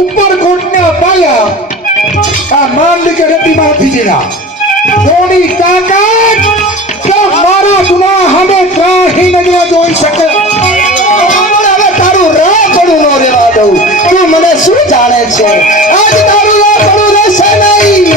ઉપરકોટના પાયા આ માંડ કે રતિમાંથી જીના થોડી તાકાત કે મારા ગુના હમે ત્રાહી નજરે જોઈ શકે. હવે તારું રાહ પડું ન રહેવા દઉં. તું મને શું જાણે છે? આજ તારું રાહ પડું રહેશે નહીં.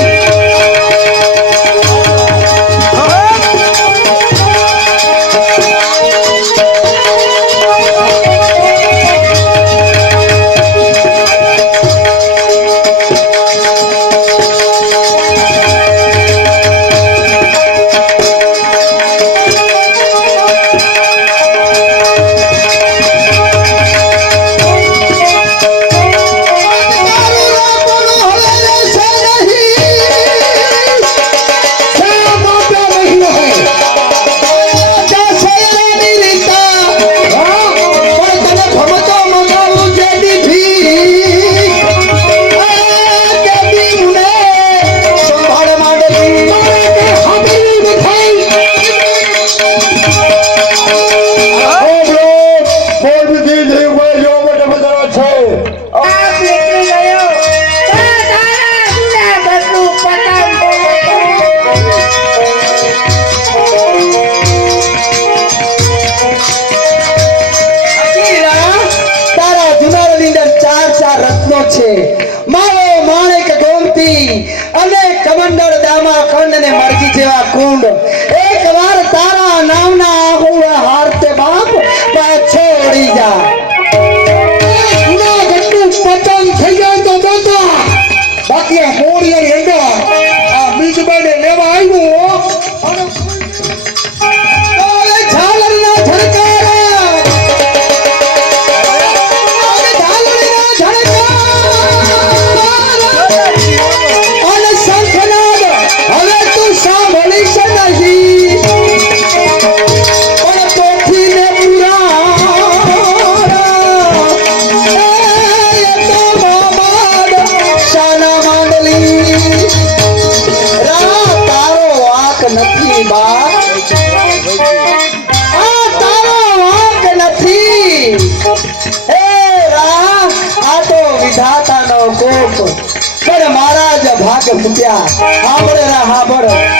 મારો માણેક ગોમતી અને કમંડળ દામા ખંડ ને મરઘી જેવા કુંડ એક વાર તારા નામના હું હારતે બાપ પાછોડી જા. ગુના ગટ્ટુ પતંગ થઈ જાય તો દાદા બાકી આ મોરિયા રેંડા આ બીજબાઈને લેવા આવ્યો ઝાલરના ઝડકારા અને શંખનાદ હવે તું સાંભળીશ નહીં. પણ પોથીને શાના માંડલી રા તારો વાંક નથી બાપ. આ તારો વાંક નથી. હે રા આ તો વિધાતાનો કોપ પણ મારા જ ભાગ ફૂટ્યા. સાંભળે રા સાંભળ.